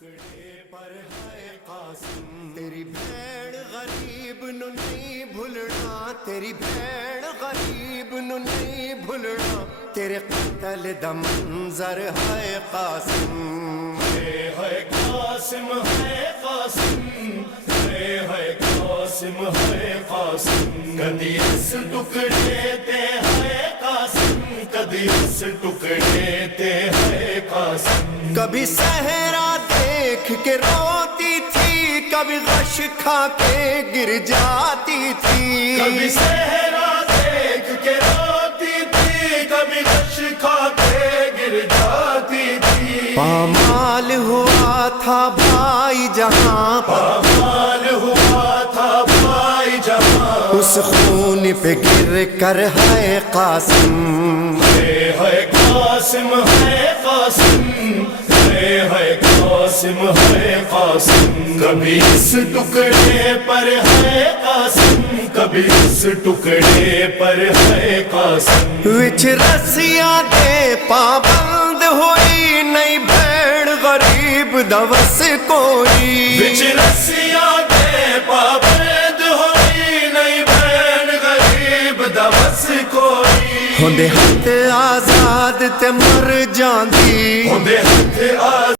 ٹکڑے پر ہے قاسم، تیری بھیڑ غریب نو نہیں بھولنا، تیری بھیڑ غریب نو نہیں بھولنا، تیرے قتل دا منظر ہے قاسم، ہے قاسم، ہے قاسم، ہے قاسم، ہے قاسم، کدی اس ٹکڑے تے ہے قاسم، کدی اس ٹکڑے تے ہے قاسم، کبھی صحرا دیکھ کے روتی تھی، کبھی غش کھا کے گر جاتی تھی، کبھی صحرا دیکھ کے روتی تھی، کبھی غش کھا کے گر جاتی تھی، پامال ہوا تھا بھائی جہاں، پامال ہوا تھا بھائی جہاں، اس خون پہ گر کر ہے قاسم، ہے قاسم، ہے قاسم، ہے قاسم، ہے قاسم، کبھی اس ٹکڑے پر ہے قاسم، کبھی اس ٹکڑے پر ہے قاسم، وچ رسیاں دے پابند ہوئی نہیں بھیڑ غریب دوس کوئی، وچ رسیاں دے پابند ہوئی نہیں بھیڑ غریب دوس کوئی، ہوندے ہتھ آزاد تے مر جاندی، ہوندے ہتھ آزاد